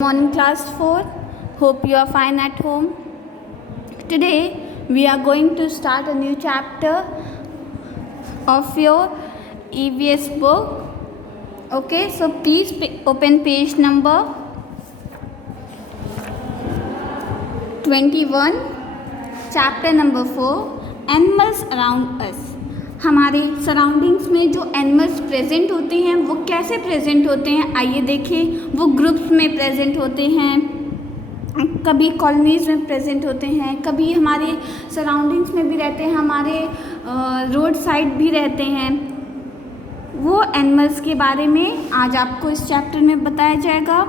Morning class 4. Hope you are fine at home. Today we are going to start a new chapter of your EVS book. Okay, so please open page number 21, chapter number 4, Animals Around Us. हमारे surroundings में जो animals present होते हैं वो कैसे present होते हैं आइए देखें। वो ग्रुप्स में प्रेजेंट होते हैं, कभी कॉलोनीज़ में प्रेजेंट होते हैं, कभी हमारे सराउंडिंग्स में भी रहते हैं, हमारे रोड साइड भी रहते हैं। वो एनिमल्स के बारे में आज आपको इस चैप्टर में बताया जाएगा।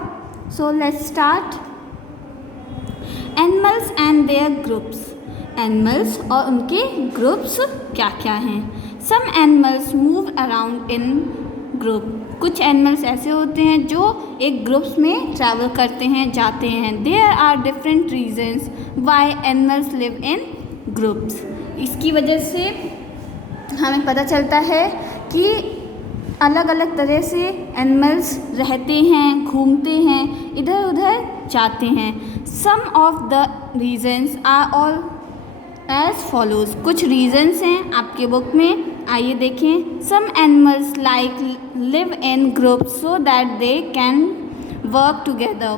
So let's start. Animals and their groups. Animals और उनके ग्रुप्स क्या क्या हैं। Some animals move around in group. कुछ एनिमल्स ऐसे होते हैं जो एक ग्रुप्स में ट्रैवल करते हैं, जाते हैं। There are different reasons why animals live in groups. इसकी वजह से हमें पता चलता है कि अलग अलग तरह से एनिमल्स रहते हैं, घूमते हैं, इधर उधर जाते हैं। Some of the reasons are all as follows. कुछ रीजन्स हैं आपके बुक में, आइए देखें। Some animals like live in groups so that they can work together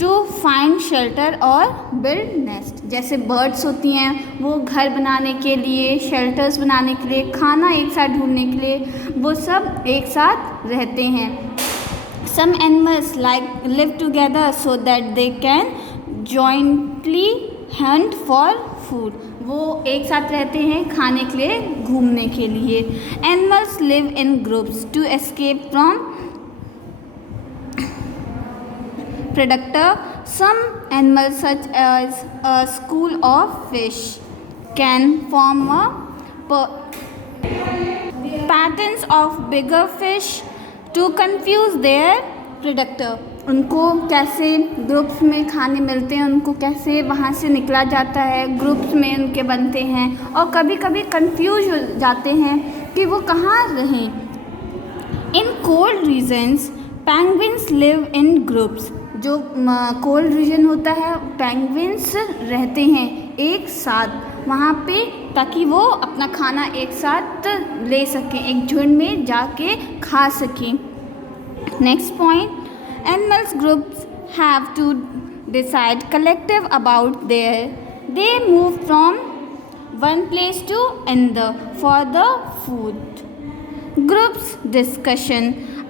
to find shelter और बिल्ड नेस्ट। जैसे बर्ड्स होती हैं वो घर बनाने के लिए, शेल्टर्स बनाने के लिए, खाना एक साथ ढूंढने के लिए वो सब एक साथ रहते हैं। Some animals like live together so that they can jointly hunt for food. वो एक साथ रहते हैं खाने के लिए, घूमने के लिए। Animals live in groups to escape from predator. Some animals such as a school of fish can form a patterns of bigger fish to confuse their predator. उनको कैसे ग्रुप्स में खाने मिलते हैं, उनको कैसे वहाँ से निकला जाता है, ग्रुप्स में उनके बनते हैं और कभी कभी कंफ्यूज हो जाते हैं कि वो कहाँ रहें। In cold regions penguins live in groups. जो कोल्ड रीजन होता है पेंगुइन्स रहते हैं एक साथ वहाँ पे ताकि वो अपना खाना एक साथ ले सकें, एक झुंड में जाके खा सकें। Next point, animals groups have to decide collective about their. They move from one place to another for the food. Groups discussion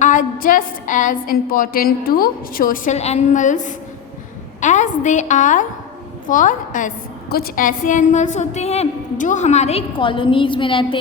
are just as important to social animals as they are for us. कुछ ऐसे animals होते हैं जो हमारे colonies में रहते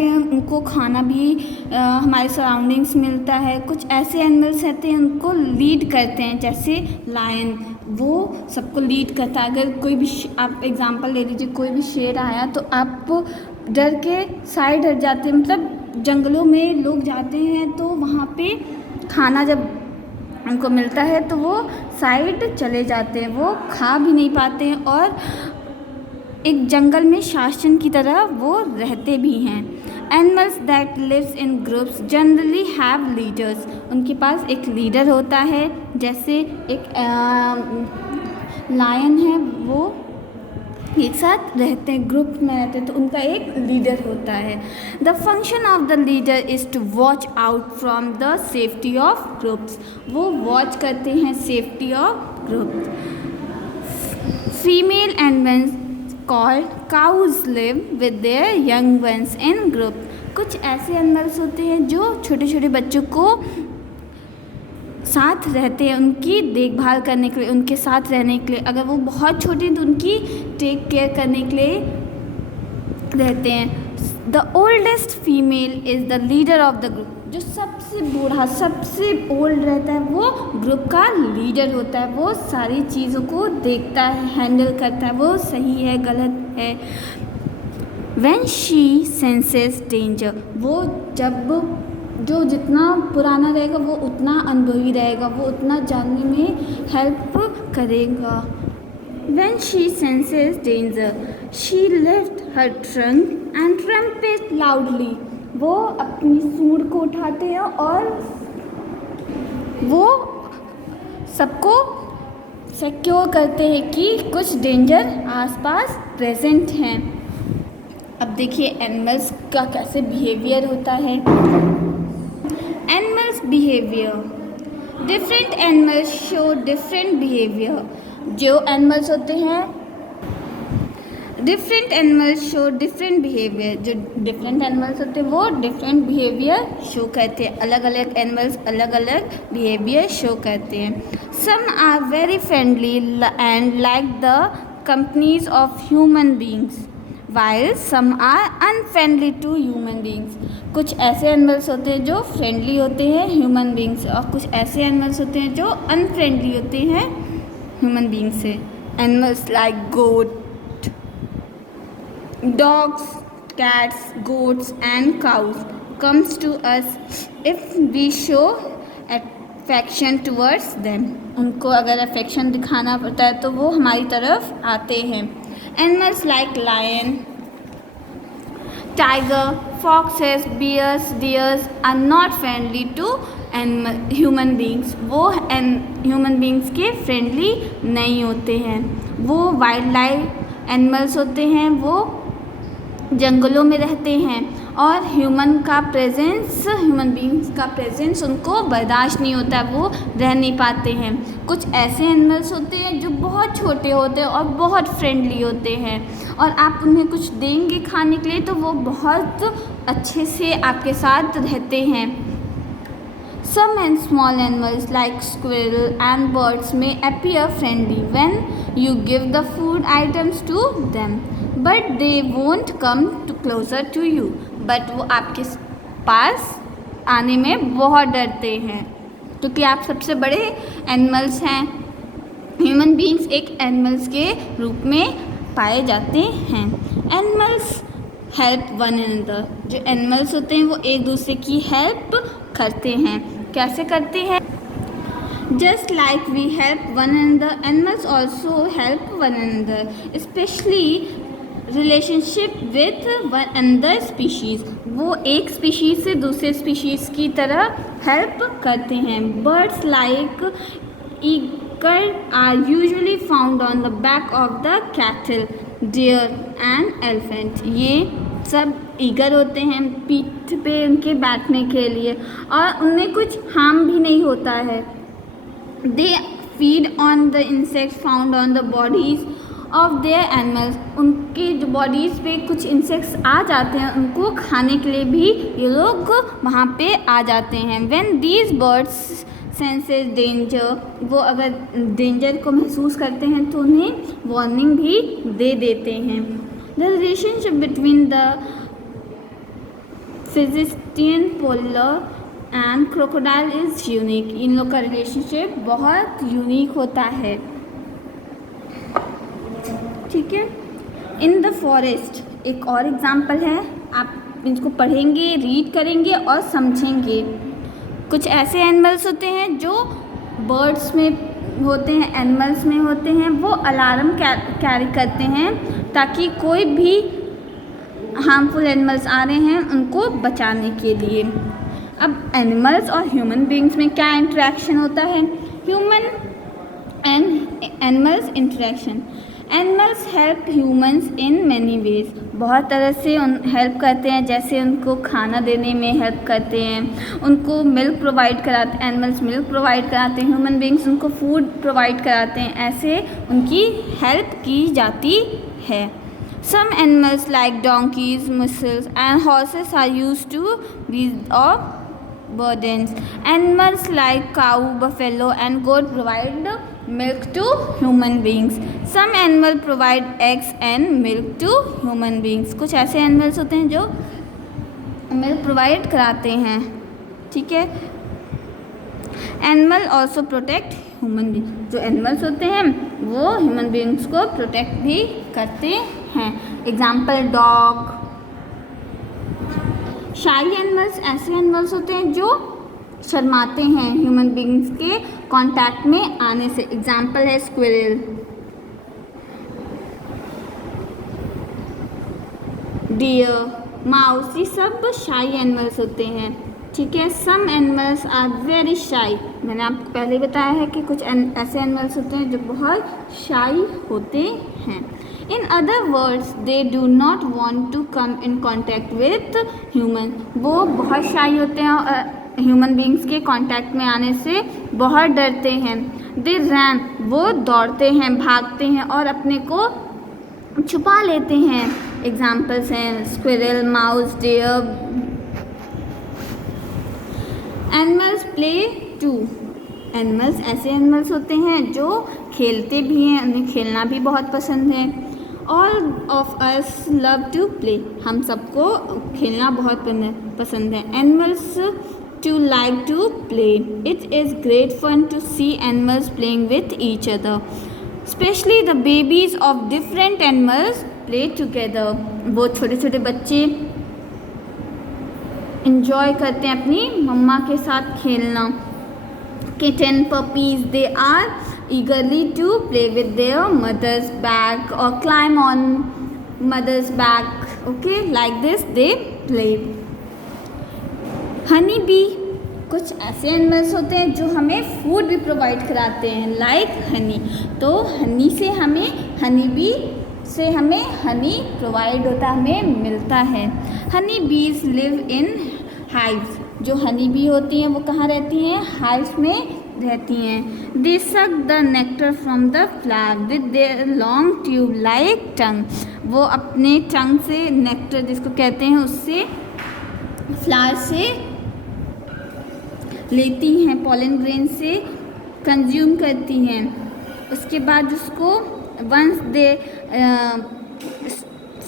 हैं, उनको खाना भी हमारे सराउंडिंग्स मिलता है। कुछ ऐसे एनिमल्स रहते हैं उनको लीड करते हैं, जैसे लायन, वो सबको लीड करता है। अगर कोई भी आप एग्जांपल ले लीजिए, कोई भी शेर आया तो आप डर के साइड हट जाते हैं। मतलब जंगलों में लोग जाते हैं तो वहाँ पे खाना जब उनको मिलता है तो वो साइड चले जाते हैं, वो खा भी नहीं पाते हैं और एक जंगल में शासन की तरह वो रहते भी हैं। Animals that lives in groups generally have leaders. उनके पास एक लीडर होता है, जैसे एक लायन है, वो एक साथ रहते हैं, ग्रुप में रहते हैं तो उनका एक लीडर होता है। The function of the leader is to watch out from the safety of groups. वो वॉच करते हैं safety of group. Female animals called cows live with their young ones in group. कुछ ऐसे एनिमल्स होते हैं जो छोटे छोटे बच्चों को साथ रहते हैं, उनकी देखभाल करने के लिए, उनके साथ रहने के लिए। अगर वो बहुत छोटे हैं तो उनकी टेक केयर करने के लिए रहते हैं। The oldest female is the leader of the group. जो सबसे बूढ़ा, सबसे ओल्ड रहता है वो ग्रुप का लीडर होता है। वो सारी चीज़ों को देखता है, हैंडल करता है, वो सही है गलत है। व्हेन शी सेंसेस डेंजर, वो जब जो जितना पुराना रहेगा वो उतना अनुभवी रहेगा, वो उतना जानने में हेल्प करेगा। When she senses danger, she lifts her trunk and trumpets loudly. वो अपनी सूंड को उठाते हैं और वो सबको सिक्योर करते हैं कि कुछ डेंजर आसपास प्रेजेंट हैं। अब देखिए एनिमल्स का कैसे बिहेवियर होता है। Animals behaviour, different animals show different behaviour. जो एनिमल्स होते हैं, different animals show different behaviour. जो डिफरेंट एनिमल्स होते हैं वो डिफरेंट बिहेवियर शो करते हैं। अलग अलग एनिमल्स अलग अलग बिहेवियर शो करते हैं। Some are very friendly and like the companies of human beings, while some are unfriendly to human beings. कुछ ऐसे एनिमल्स होते हैं जो फ्रेंडली होते हैं ह्यूमन बींग्स, और कुछ ऐसे एनिमल्स होते हैं जो अनफ्रेंडली होते हैं ह्यूमन बींग्स से। Animals like goat, dogs, cats, goats and cows comes to us if we show affection towards them. उनको अगर अफेक्शन दिखाना पड़ता है तो वो हमारी तरफ आते हैं। Animals like lion, tiger, foxes, bears, deers are not friendly to human beings. वो human beings के फ्रेंडली नहीं होते हैं। वो वाइल्ड लाइफ एनिमल्स होते हैं, वो जंगलों में रहते हैं और ह्यूमन बींग्स का प्रेजेंस उनको बर्दाश्त नहीं होता है, वो रह नहीं पाते हैं। कुछ ऐसे एनिमल्स होते हैं जो बहुत छोटे होते हैं और बहुत फ्रेंडली होते हैं, और आप उन्हें कुछ देंगे खाने के लिए तो वो बहुत अच्छे से आपके साथ रहते हैं। Some and small animals like squirrel and birds may appear friendly when you give the food items to them, but they won't come closer to you. But वो आपके पास आने में बहुत डरते हैं क्योंकि आप सबसे बड़े एनिमल्स हैं। ह्यूमन बींग्स एक एनिमल्स के रूप में पाए जाते हैं। एनिमल्स हेल्प वन अनदर, जो एनिमल्स होते हैं वो एक दूसरे की हेल्प करते हैं। कैसे करते हैं? Just like we help one another, animals also help one another, specially relationship with one another species. वो एक स्पीशीज़ से दूसरे स्पीशीज़ की तरह हेल्प करते हैं। Birds like eagle are usually found on the back of the cattle, deer and elephant. ये सब ईगल होते हैं, पीठ पे उनके बैठने के लिए, और उनमें कुछ हार्म भी नहीं होता है। They feed on the insect found on the bodies of their animals. उनके जो बॉडीज़ पे कुछ इंसेक्ट्स आ जाते हैं उनको खाने के लिए भी ये लोग वहाँ पे आ जाते हैं। When these birds senses danger, वो अगर डेंजर को महसूस करते हैं तो उन्हें वार्निंग भी दे देते हैं। The relationship between the Egyptian plover and crocodile is unique. इन लोग का रिलेशनशिप बहुत यूनिक होता है। ठीक है। इन द फॉरेस्ट एक और एग्जाम्पल है, आप इनको पढ़ेंगे, रीड करेंगे और समझेंगे। कुछ ऐसे एनिमल्स होते हैं जो बर्ड्स में होते हैं, एनिमल्स में होते हैं, वो अलार्म कैरी करते हैं ताकि कोई भी हार्मफुल एनिमल्स आ रहे हैं उनको बचाने के लिए। अब एनिमल्स और ह्यूमन बीइंग्स में क्या इंटरेक्शन होता है? Human and animals interaction. Animals help humans in many ways, बहुत तरह से हेल्प करते हैं, जैसे उनको खाना देने में हेल्प करते हैं, उनको मिल्क प्रोवाइड कराते हैं, एनिमल्स मिल्क प्रोवाइड कराते हैं, ह्यूमन बीइंग्स उनको फूड प्रोवाइड कराते हैं, ऐसे उनकी हेल्प की जाती है। Some animals like donkeys, mussels and horses are used to beasts or burdens. Animals like cow, buffalo and goat provide milk to human beings. Some animals provide eggs and milk to human beings. कुछ ऐसे animals होते हैं जो milk provide कराते हैं। ठीक है। Animal also protect human beings, जो एनिमल्स होते हैं वो ह्यूमन बींग्स को प्रोटेक्ट भी करते हैं। Example dog. शाई एनिमल्स ऐसे एनिमल्स होते हैं जो शर्माते हैं ह्यूमन बींग्स के कांटेक्ट में आने से। एग्जाम्पल है स्क्विरल। डियर, माउस, ये सब शाई एनिमल्स होते हैं। ठीक है। Some animals are very shy, मैंने आपको पहले ही बताया है कि कुछ ऐसे एनिमल्स होते हैं जो बहुत शाई होते हैं। In other words they do not want to come in contact with human, वो बहुत शाई होते हैं और ह्यूमन बींग्स के कांटेक्ट में आने से बहुत डरते हैं। दे रैन, वो दौड़ते हैं, भागते हैं और अपने को छुपा लेते हैं। एग्जाम्पल्स हैं squirrel, mouse, deer. Animals play too, animals ऐसे एनिमल्स होते हैं जो खेलते भी हैं, उन्हें खेलना भी बहुत पसंद है। All of us love to play, हम सबको खेलना बहुत पसंद है। Animals too like to play, it is great fun to see animals playing with each other, specially the babies of different animals play together, वो छोटे छोटे बच्चे इंजॉय करते हैं अपनी मम्मा के साथ खेलना। Kitten, puppies, they are eagerly to play with their mother's back or climb on mother's back, okay, like this they play. Honey bee, कुछ ऐसे एनिमल्स होते हैं जो हमें फूड भी प्रोवाइड कराते हैं, लाइक हनी। तो हनी से हमें, हनी बी से हमें हनी प्रोवाइड होता है, हमें मिलता है। हनी बीज लिव इन हाइव्स, जो हनी बी होती हैं वो कहाँ रहती हैं? हाइव्स में रहती हैं। दे suck the nectar from the flower with their long tube like टंग, वो अपने टंग से नेक्टर जिसको कहते हैं उससे फ्लावर से लेती हैं, पॉलन ग्रेन से कंज्यूम करती हैं। उसके बाद उसको once they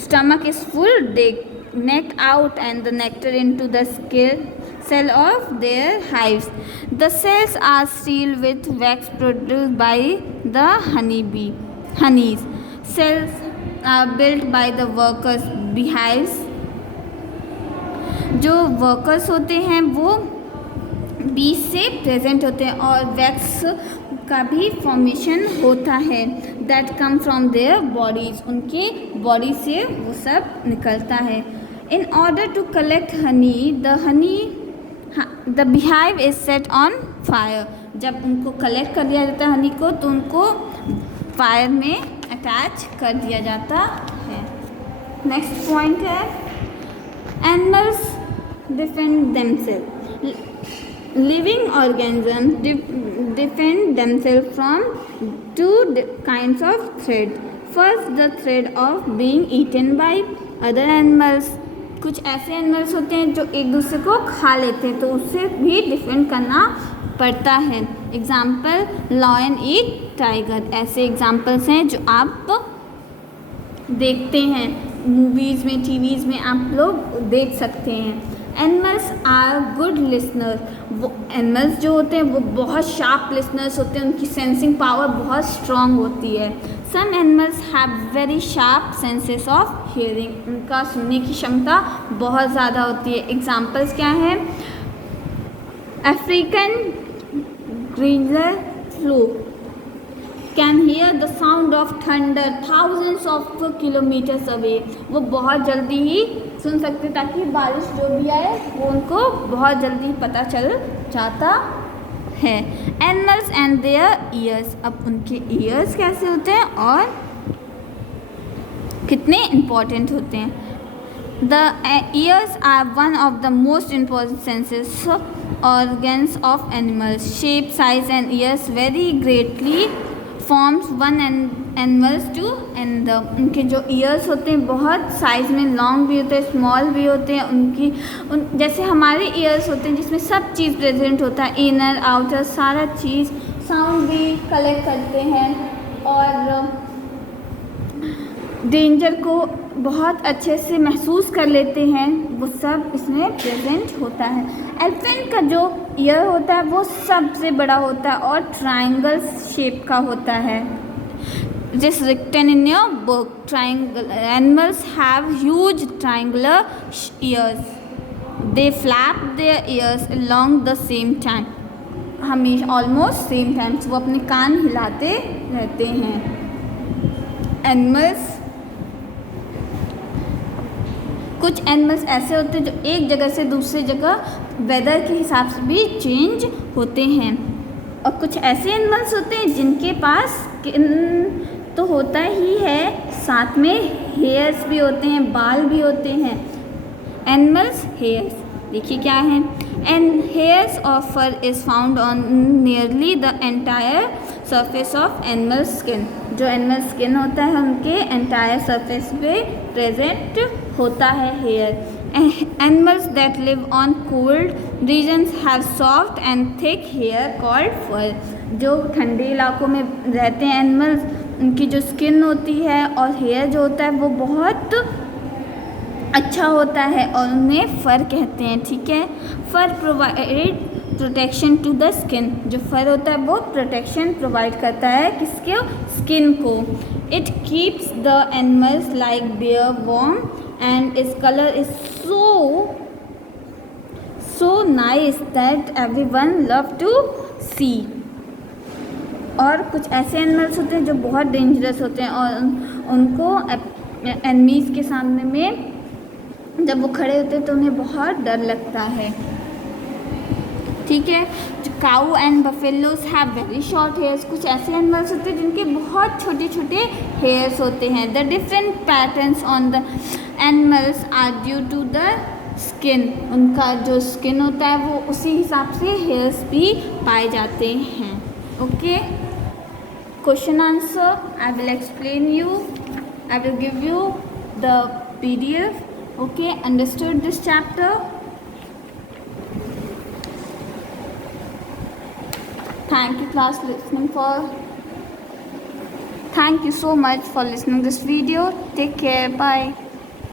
stomach is full, they neck out and the nectar into the cell of their hives. The cells are sealed with wax produced by the honeys. Cells are built by the workers beehives. जो workers होते हैं वो बीज से present होते हैं और wax का भी फॉर्मेशन होता है। That come from their bodies, उनके बॉडी से वो सब निकलता है। In order to collect honey the beehive is set on fire, जब उनको कलेक्ट कर दिया जाता है हनी को तो उनको फायर में अटैच कर दिया जाता है। नेक्स्ट पॉइंट है animals defend themself, living organisms defend themselves from two kinds of threat. First, the threat of being eaten by other animals. कुछ ऐसे एनिमल्स होते हैं जो एक दूसरे को खा लेते हैं तो उससे भी डिफेंड करना पड़ता है। एग्जाम्पल लायन ईट टाइगर, ऐसे एग्जाम्पल्स हैं जो आप देखते हैं मूवीज़ में, टीवीज़ में आप लोग देख सकते हैं। एनिमल्स आर गुड लिसनर, वो एनिमल्स जो होते हैं वो बहुत शार्प लिसनर्स होते हैं, उनकी सेंसिंग पावर बहुत स्ट्रॉन्ग होती है। Some animals have very sharp senses of hearing, उनका सुनने की क्षमता बहुत ज़्यादा होती है। एग्जाम्पल्स क्या हैं? African grizzle flu can hear the sound of thunder thousands of kilometres away, वो बहुत जल्दी ही सुन सकते ताकि बारिश जो भी आए वो उनको बहुत जल्दी पता चल जाता है। एनिमल्स एंड देयर ईयर्स, अब उनके ईयर्स कैसे होते हैं और कितने इम्पोर्टेंट होते हैं। The ears are one of the most important senses organs of animals. Shape, size and ears vary greatly forms one animals to another. उनके जो ears होते हैं बहुत साइज़ में लॉन्ग भी होते हैं, स्मॉल भी होते हैं। जैसे हमारे ears होते हैं जिसमें सब चीज़ प्रेजेंट होता है, इनर आउटर सारा चीज़, साउंड भी कलेक्ट करते हैं और डेंजर को बहुत अच्छे से महसूस कर लेते हैं, वो सब इसमें प्रेजेंट होता है। एलिफेंट का जो ईयर होता है वो सबसे बड़ा होता है और ट्रायंगल शेप का होता है। This written in your book. Animals have huge triangular ears. They flap their ears along the same time. हमेशा ऑलमोस्ट सेम टाइम्स वो अपने कान हिलाते रहते हैं। एनिमल्स, कुछ एनिमल्स ऐसे होते हैं जो एक जगह से दूसरी जगह वेदर के हिसाब से भी चेंज होते हैं। और कुछ ऐसे एनिमल्स होते हैं जिनके पास स्किन तो होता ही है, साथ में हेयर्स भी होते हैं, बाल भी होते हैं। एनिमल्स हेयर्स देखिए क्या है, and hairs of fur is found on nearly the entire surface of animal skin. जो एनिमल स्किन होता है उनके एंटायर सरफेस पे प्रेजेंट होता है hair. Animals that live on cold regions have soft and thick hair called fur। जो ठंडे इलाकों में रहते हैं एनिमल्स, उनकी जो स्किन होती है और हेयर जो होता है वो बहुत अच्छा होता है और उन्हें फर कहते हैं। ठीक है, fur provide protection to the skin. जो फर होता है वो प्रोटेक्शन प्रोवाइड करता है किसके, स्किन को। It keeps the animals like bear warm and its color is so nice that everyone love to see। और कुछ ऐसे एनिमल्स होते हैं जो बहुत डेंजरस होते हैं और उनको एनिमीज़ के सामने में जब वो खड़े होते हैं तो उन्हें बहुत डर लगता है। ठीक है, cow and buffaloes have very short hairs. कुछ ऐसे एनिमल्स होते हैं जिनके बहुत छोटे छोटे हेयर्स होते हैं। The different patterns on the animals are due to the skin. उनका जो स्किन होता है वो उसी हिसाब से हेयर्स भी पाए जाते हैं। Okay, question answer I will explain you, I will give you the PDF। Okay, understood this chapter? Thank you so much for listening this video. Take care. Bye.